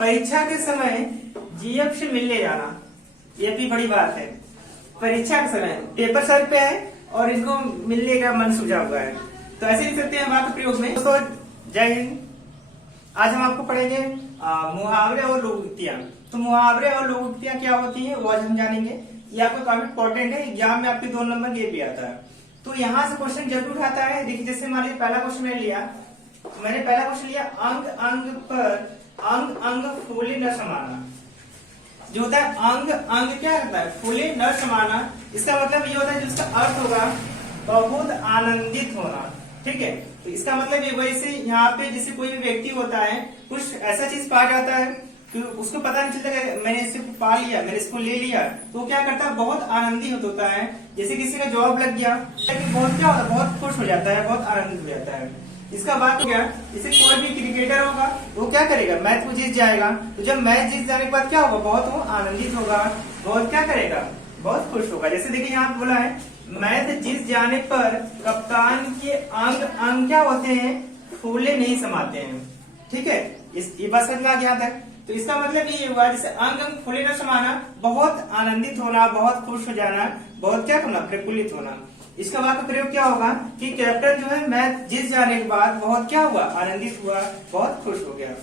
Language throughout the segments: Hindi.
परीक्षा के समय जीएफ से मिलने जाना, ये भी बड़ी बात है। परीक्षा के समय पेपर सर पे है और इसको मिलने का मन सूझा हुआ है, तो ऐसे लिख सकते हैं वाक्य प्रयोग में। दोस्तों जय हिंद। आज हम आपको पढ़ेंगे मुहावरे और लोकोक्तियां। तो मुहावरे और लोकोक्तियां क्या होती है वो आज हम जानेंगे। ये आपको काफी इंपॉर्टेंट है, एग्जाम में आपके 2 नंबर ये भी आता है। तो यहाँ से क्वेश्चन जरूर उठाता है। देखिए जैसे मान लीजिए पहला क्वेश्चन मैंने लिया, अंग अंग पर अंग अंग फूले न समाना। जो होता है अंग अंग क्या होता है, फूले न समाना। इसका मतलब ये होता है जिसका अर्थ होगा बहुत आनंदित होना। ठीक है, तो इसका मतलब ये वैसे यहाँ पे जैसे कोई भी व्यक्ति होता है, कुछ ऐसा चीज पा जाता है कि उसको पता नहीं चलता कि मैंने इसे पा लिया, मैंने इसको ले लिया, तो क्या करता है बहुत आनंदित होता है। जैसे किसी का जॉब लग गया, लेकिन बहुत क्या होता है, बहुत खुश हो जाता है, बहुत आनंदित हो जाता है। इसका बात हो गया, जैसे कोई भी क्रिकेटर होगा वो क्या करेगा, मैच को जीत जाएगा। तो जब मैच जीत जाने के बाद क्या होगा, बहुत वो आनंदित होगा, बहुत क्या करेगा, बहुत खुश होगा। जैसे देखिए यहाँ बोला है मैच जीत जाने पर कप्तान के अंग अंग क्या होते हैं, फूले नहीं समाते हैं। ठीक है, ये बात समझ में आ गया था। तो इसका मतलब ये हुआ जैसे अंग अंग फूले न समाना, बहुत आनंदित होना, बहुत खुश हो जाना, बहुत क्या करना, प्रफुल्लित होना। इसका वाक्य प्रयोग क्या होगा कि कैप्टन जो है मैच जीत जाने के बाद बहुत क्या हुआ, आनंदित हुआ, बहुत खुश हो गया।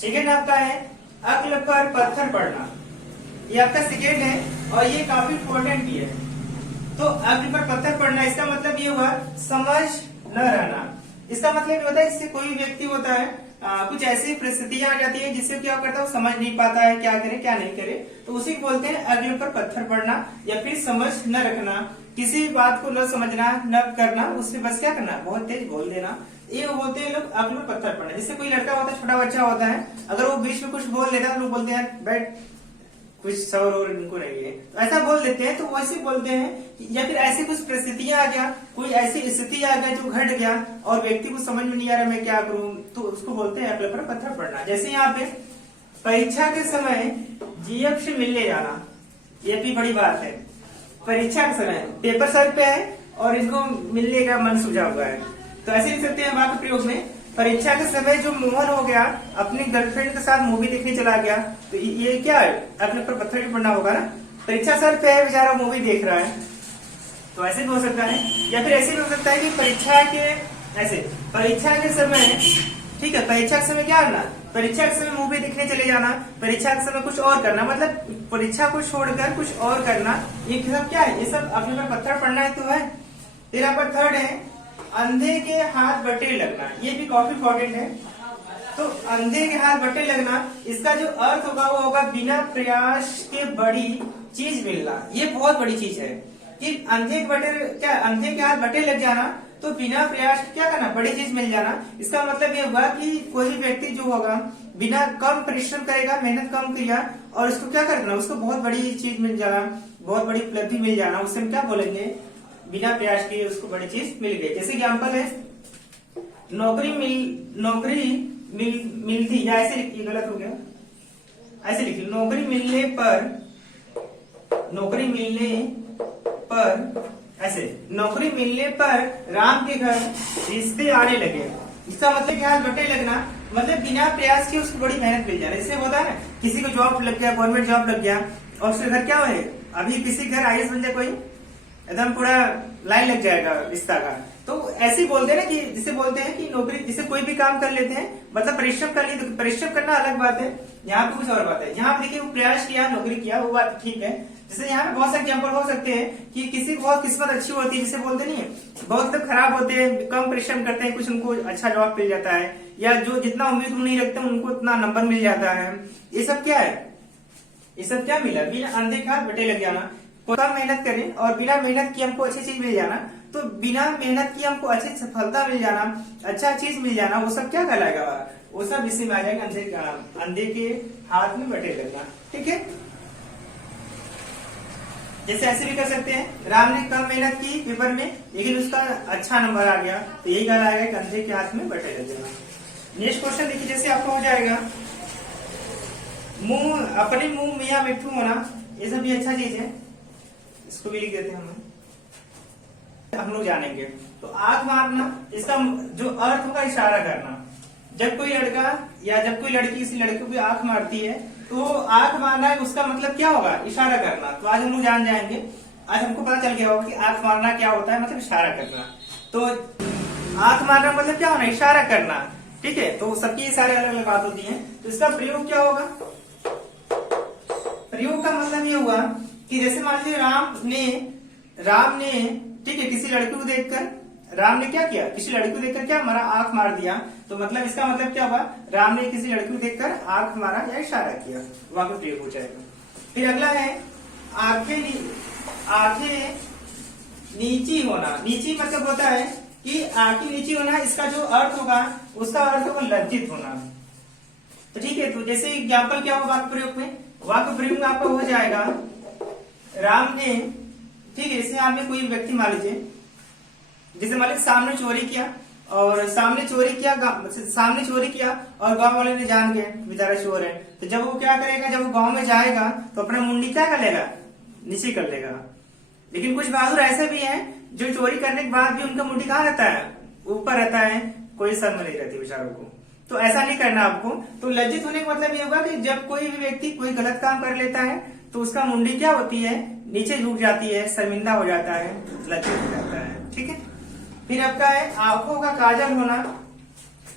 सेकेंड आपका है अक्ल पर पत्थर पड़ना। ये आपका सेकेंड है और ये काफी इंपॉर्टेंट भी है। तो अक्ल पर पत्थर पड़ना, इसका मतलब ये हुआ समझ न रहना। इसका मतलब ये होता है जैसे कोई व्यक्ति होता है कुछ ऐसी परिस्थितियां आ जाती है जिससे क्या करता है वो समझ नहीं पाता है क्या करे क्या नहीं करे, तो उसी को बोलते हैं अगले पर पत्थर पड़ना या फिर समझ न रखना। किसी बात को न समझना न करना, उससे बस क्या करना, बहुत तेज बोल देना, ये बोलते हैं लोग अगले पर पत्थर पड़ना। जैसे कोई लड़का होता है, छोटा बच्चा होता है, अगर वो बीच में कुछ बोल देता है तो लोग बोलते हैं बैठ, कुछ सवाल और इनको नहीं है, तो ऐसा बोल देते हैं। तो वैसे बोलते हैं या फिर ऐसी कुछ परिस्थितियां आ गया, कोई ऐसी स्थिति आ गया जो घट गया और व्यक्ति को समझ में नहीं आ रहा मैं क्या करूं, तो उसको बोलते हैं अगले पर पत्थर पड़ना। जैसे यहाँ पे परीक्षा के समय जीएफ से मिलने जाना, ये भी बड़ी बात है। परीक्षा के समय पेपर सर पे है और इनको मिलने का मन सूझा हुआ है, तो ऐसे लिख सकते हैं वाक्य प्रयोग में। परीक्षा के समय जो मोहन हो गया अपनी गर्लफ्रेंड के साथ मूवी देखने चला गया, तो ये क्या है, अपने पर पत्थर भी पड़ना होगा ना। परीक्षा सर पे है, बेचारा मूवी देख रहा है, तो ऐसे भी हो सकता है। या फिर ऐसे भी हो सकता है कि परीक्षा के समय, ठीक है, परीक्षा के समय क्या करना, परीक्षा के समय मूवी देखने चले जाना, परीक्षा के समय कुछ और करना, मतलब परीक्षा को छोड़कर कुछ और करना, ये सब क्या है, ये सब अपने पर पत्थर पड़ना है। तो है फिर आपका थर्ड है अंधे के हाथ बटे लगना, ये भी काफी इंपॉर्टेंट है। तो अंधे के हाथ बटे लगना, इसका जो अर्थ होगा वो होगा बिना प्रयास के बड़ी चीज मिलना। ये बहुत बड़ी चीज है कि अंधे के हाथ बटे लग जाना, तो बिना प्रयास क्या करना, बड़ी चीज मिल जाना। इसका मतलब ये हुआ कि कोई भी व्यक्ति जो होगा बिना कम परिश्रम करेगा, मेहनत कम किया और उसको क्या करना, उसको बहुत बड़ी चीज मिल जाना, बहुत बड़ी उपलब्धि मिल जाना, उससे हम क्या बोलेंगे, बिना प्रयास किए उसको बड़ी चीज मिल गई। जैसे एग्जाम्पल है नौकरी मिलती, या ऐसे लिखिए, गलत हो गया, ऐसे लिखिए नौकरी मिलने पर राम के घर रिश्ते आने लगे। इसका मतलब क्या, बटे लगना मतलब बिना प्रयास किए उसको बड़ी मेहनत मिल जाए। इससे होता है ना, किसी को जॉब लग गया, गवर्नमेंट जॉब लग गया और उसके घर क्या है, अभी किसी घर आईएएस बन जाए कोई, एकदम पूरा लाइन लग जाएगा रिश्ता का। तो ऐसे बोलते हैं ना कि जिसे बोलते हैं कि नौकरी, जिसे कोई भी काम कर लेते हैं, मतलब परिश्रम कर लिए, तो परिश्रम करना अलग बात है, यहाँ पे कुछ और बात है। यहाँ पे देखिए वो प्रयास किया, नौकरी किया, वो बात ठीक है। जैसे यहाँ पे बहुत सारे एग्जाम्पल हो सकते हैं कि किसी को बहुत किस्मत अच्छी होती है, जिसे बोलते नहीं है, बहुत लोग खराब होते हैं, कम परिश्रम करते हैं, कुछ उनको अच्छा जॉब मिल जाता है, या जो जितना उम्मीद नहीं रखते उनको उतना नंबर मिल जाता है। ये सब क्या है, ये सब क्या मिला, बिना अंधे के हाथ बटे लग जाना। कम मेहनत करें और बिना मेहनत की हमको अच्छी चीज मिल जाना, तो बिना मेहनत की हमको अच्छी सफलता मिल जाना, अच्छा चीज मिल जाना, वो सब क्या कहलाएगा, वो सब इसी में आ जाएगा अंधे के हाथ में बटे लगना। ठीक है, जैसे ऐसे भी कर सकते हैं, राम ने कम मेहनत की पेपर में लेकिन उसका अच्छा नंबर आ गया, तो यही कहलाएगा कि अंधे के हाथ में बटे लग जाना। नेक्स्ट क्वेश्चन देखिए, जैसे आपको हो जाएगा अपने मुंह मियाँ मिट्ठू होना, ये सब भी अच्छा चीज है, इसको भी लिख देते हैं हम लोग जानेंगे। तो आंख मारना, इसका जो अर्थ होगा इशारा करना। जब कोई लड़का या जब कोई लड़की किसी लड़के को आंख मारती है तो आंख मारना है उसका मतलब क्या होगा, इशारा करना। तो आज हम लोग जान जाएंगे, आज हमको पता चल गया होगा कि आंख मारना क्या होता है, मतलब इशारा करना। तो आंख मारना मतलब क्या होना, इशारा करना। ठीक है, तो सबकी सारे अलग अलग बात होती है। तो इसका प्रयोग क्या होगा, प्रयोग का मतलब ये हुआ कि जैसे मान लीजिए राम ने ठीक है किसी लड़की को देखकर, राम ने क्या किया, किसी लड़की को देखकर क्या मारा, आंख मार दिया। तो मतलब इसका मतलब क्या हुआ, राम ने किसी लड़की को देखकर आंख मारा या इशारा किया, वहां पर प्रयोग हो जाएगा। फिर अगला है आंखें नीची होना। नीची मतलब होता है कि आंखें नीची होना, इसका जो अर्थ होगा उसका अर्थ होगा लज्जित होना। तो ठीक है, तो जैसे एग्जाम्पल क्या होगा वाक्य प्रयोग में, वाक्य प्रयोग में आपका हो जाएगा राम ने, ठीक है, जैसे आपने कोई व्यक्ति मान लीजिए, जैसे मान लीजिए सामने चोरी किया और सामने चोरी किया और गांव वाले ने जान गए बेचारा चोर है। तो जब वो क्या करेगा, जब वो गांव में जाएगा तो अपना मुंडी क्या कर लेगा, नीचे कर लेगा। लेकिन कुछ बहादुर ऐसे भी हैं जो चोरी करने के बाद भी उनका मुंडी कहाँ रहता है, ऊपर रहता है, कोई शर्म नहीं रहती बेचारों को। तो ऐसा नहीं करना आपको। तो लज्जित होने का मतलब ये होगा कि जब कोई भी व्यक्ति कोई गलत काम कर लेता है तो उसका मुंडी क्या होती है, नीचे झुक जाती है, शर्मिंदा हो जाता है, लज्जित हो जाता है। ठीक है, फिर आपका है आंखों का काजल होना।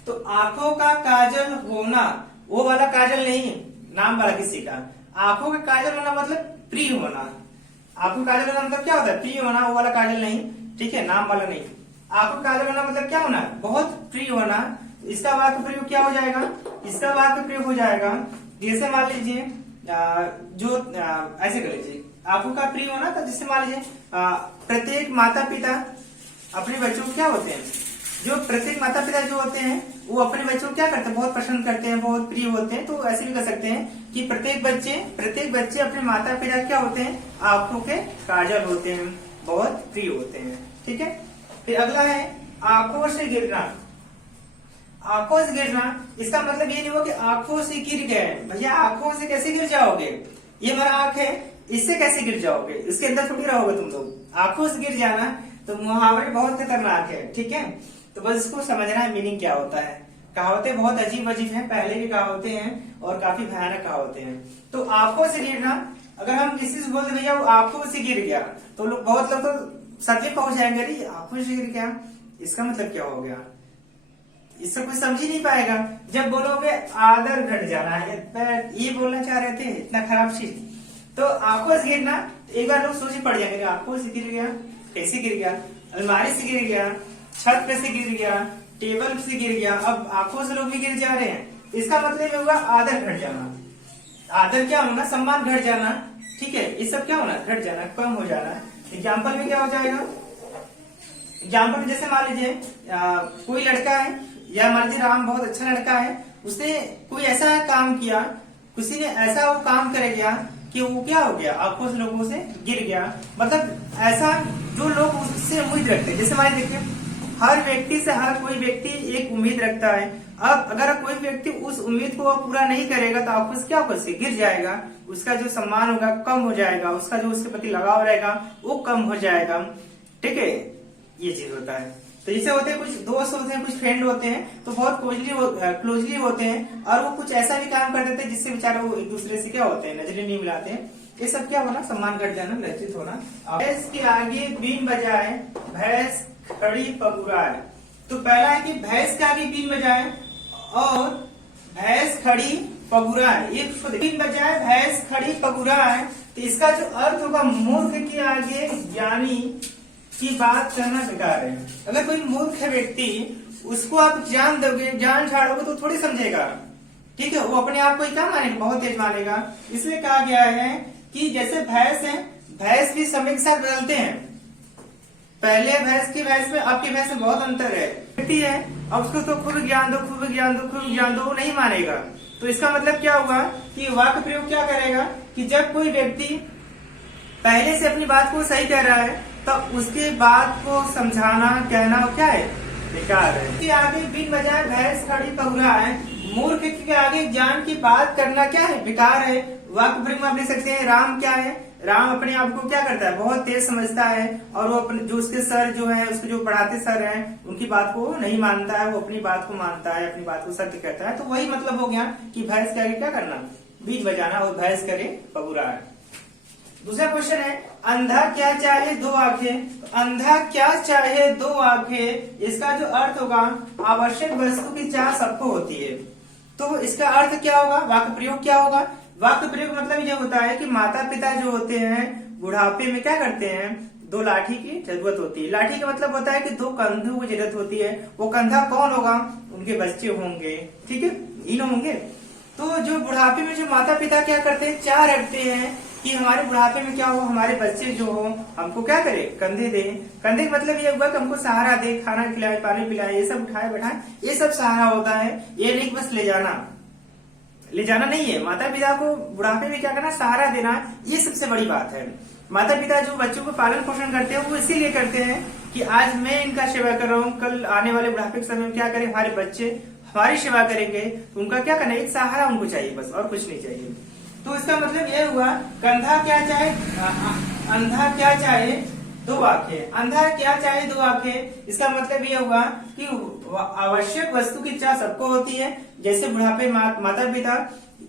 तो आंखों का काजल होना, वो वाला काजल नहीं, नाम वाला किसी का। आंखों का काजल होना मतलब प्रिय होना। आंखों का काजल होना मतलब क्या होता है, प्रिय होना, वो वाला काजल नहीं, ठीक है, नाम वाला नहीं। आंखों का काजल होना मतलब क्या होना, बहुत प्रिय होना। इसका वाक्य प्रयोग क्या हो जाएगा, इसका वाक्य प्रयोग हो जाएगा जैसे मान लीजिए ऐसे कर लीजिए, आंखों का प्रिय होना। तो जिससे मान लीजिए प्रत्येक माता पिता अपने बच्चों को क्या होते हैं, जो प्रत्येक माता पिता जो होते हैं वो अपने बच्चों को क्या करते हैं, बहुत पसंद करते हैं, बहुत प्रिय होते हैं। तो ऐसे भी कर सकते हैं कि प्रत्येक बच्चे अपने माता पिता क्या होते हैं, आंखों के काजल होते हैं, बहुत प्रिय होते हैं। ठीक है, फिर अगला है आंखों से गिरना। आंखों से गिरना, इसका मतलब ये नहीं हो कि आंखों से गिर गए। भैया आंखों से कैसे गिर जाओगे, ये हमारा आंख है, इससे कैसे गिर जाओगे, इसके अंदर थोड़ी रहोगे तुम लोग। आंखों से गिर जाना तो मुहावरे बहुत खतरनाक है। ठीक है, तो बस इसको समझना है मीनिंग क्या होता है। कहावतें बहुत अजीब अजीब हैं, पहले की कहावतें हैं और काफी भयानक कहावतें हैं। तो आंखों से गिरना, अगर हम किसी से बोलते भैया वो आंखों से गिर गया तो बहुत लोग तो सच पहुंच जाएंगे, अरे आंखों से गिर गया, इसका मतलब क्या हो गया, इससे कोई समझ ही नहीं पाएगा। जब बोलोगे आदर घट जाना है, ये बोलना चाह रहे थे, इतना खराब चीज। तो आंखों से गिरना, एक बार लोग सोच ही पड़ जाएंगे, आंखों से गिर गया, कैसे गिर गया, अलमारी से गिर गया, छत पे से गिर गया, टेबल से गिर गया, अब आंखों से लोग भी गिर जा रहे हैं। इसका मतलब होगा आदर घट जाना। आदर क्या होना, सम्मान घट जाना। ठीक है, ये सब क्या होना, घट जाना, कम हो जाना। एग्जाम्पल में क्या हो जाएगा, एग्जाम्पल में जैसे मान लीजिए कोई लड़का है, या मान लीजिए राम बहुत अच्छा लड़का है, उसने कोई ऐसा काम किया, किसी ने ऐसा वो काम कर गया कि वो क्या हो गया, आंखों से लोगों से गिर गया। मतलब ऐसा जो लोग उससे उम्मीद रखते हैं। जैसे मान देखिए हर व्यक्ति से हर कोई व्यक्ति एक उम्मीद रखता है। अब अगर कोई व्यक्ति उस उम्मीद को पूरा नहीं करेगा तो आंखों से क्या होगा, गिर जाएगा, उसका जो सम्मान होगा कम हो जाएगा, उसका जो उसके प्रति लगाव रहेगा वो कम हो जाएगा। ठीक है, ये चीज होता है। तो जैसे होते हैं कुछ दोस्त होते हैं, कुछ फ्रेंड होते हैं, तो बहुत क्लोजली होते हैं और वो कुछ ऐसा भी काम कर देते हैं जिससे बेचारे वो एक दूसरे से क्या होते हैं, नजरें नहीं मिलाते हैं। ये सब क्या होना, सम्मान घट जाना, लज्जित होना। भैंस के आगे बीन बजाए भैंस खड़ी पगुराए। तो पहला है कि भैंस के आगे बीन बजाए और भैंस खड़ी पगुराए। ये बीन बजाए भैंस खड़ी पगुराए, तो इसका जो अर्थ होगा, मूर्ख के आगे ज्ञानी की बात करना बेकार है। अगर कोई मूर्ख व्यक्ति, उसको आप जान दोगे, जान छाड़ोगे तो थोड़ी समझेगा। ठीक है, वो अपने आप को ही क्या मानेगा, बहुत तेज मानेगा। इसलिए कहा गया है कि जैसे भैंस है, भैंस भी समय के साथ बदलते हैं। पहले भैंस की भैंस में आपकी भैंस में बहुत अंतर है। बेटी है, अब उसको तो खूब ज्ञान दो, खूब ज्ञान दो, खूब ज्ञान दो, वो नहीं मानेगा। तो इसका मतलब क्या होगा कि वाक्य प्रयोग क्या करेगा कि जब कोई व्यक्ति पहले से अपनी बात को सही कह रहा है तो उसके बात को समझाना, कहना क्या है, बेकार है। इसके आगे बिन बजाय भैंस खड़ी पगुराए, मूर्ख के आगे ज्ञान की बात करना क्या है, बेकार है। वाक्य प्रयोग में आप देख सकते हैं, राम क्या है, राम अपने आप को क्या करता है, बहुत तेज समझता है, और वो अपने जो उसके सर जो है, उसके जो पढ़ाते सर हैं, उनकी बात को नहीं मानता है, वो अपनी बात को मानता है, अपनी बात को सत्य कहता है। तो वही मतलब हो गया कि भैंस के आगे क्या करना, बीज बजाना, और भैंस करे बबूरा है। दूसरा क्वेश्चन है, अंधा क्या चाहे दो आंखें। तो अंधा क्या चाहे दो आंखें, इसका जो अर्थ होगा, आवश्यक वस्तु की चाह सबको होती है। तो इसका अर्थ क्या होगा, वाक्य प्रयोग क्या होगा। वाक्य प्रयोग मतलब ये होता है कि माता पिता जो होते हैं बुढ़ापे में क्या करते हैं, दो लाठी की जरूरत होती है। लाठी का मतलब होता है कि दो कंधों की जरूरत होती है। वो कंधा कौन होगा, उनके बच्चे होंगे, ठीक है, इन होंगे। तो जो बुढ़ापे में जो माता पिता क्या करते हैं, चाह रखते हैं कि हमारे बुढ़ापे में क्या हो, हमारे बच्चे जो हो हमको क्या करे, कंधे दे। कंधे का मतलब ये हुआ कि हमको सहारा दे, खाना खिलाए, पानी पिलाए, ये सब उठाए बैठाए, ये सब सहारा होता है। ये नहीं बस ले जाना नहीं है, माता पिता को बुढ़ापे में क्या करना, सहारा देना, ये सबसे बड़ी बात है। माता पिता जो बच्चों को पालन पोषण करते हैं वो इसीलिए करते हैं कि आज मैं इनका सेवा कर रहा हूँ, कल आने वाले बुढ़ापे के समय में क्या करें, हमारे बच्चे हमारी सेवा करेंगे। तो उनका क्या करना, एक सहारा उनको चाहिए बस, और कुछ नहीं चाहिए। तो इसका मतलब यह हुआ, कंधा क्या चाहे, अंधा क्या चाहे दो आंखें। अंधा क्या चाहे दो आंखें, इसका मतलब यह हुआ कि आवश्यक वस्तु की चाह सबको होती है। जैसे बुढ़ापे माता पिता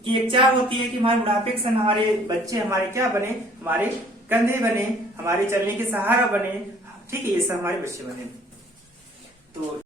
की एक चाह होती है कि हमारे बुढ़ापे के समय हमारे बच्चे हमारे क्या बने, हमारे कंधे बने, हमारे चलने के सहारा बने, ठीक है, ये सब हमारे बच्चे बने। तो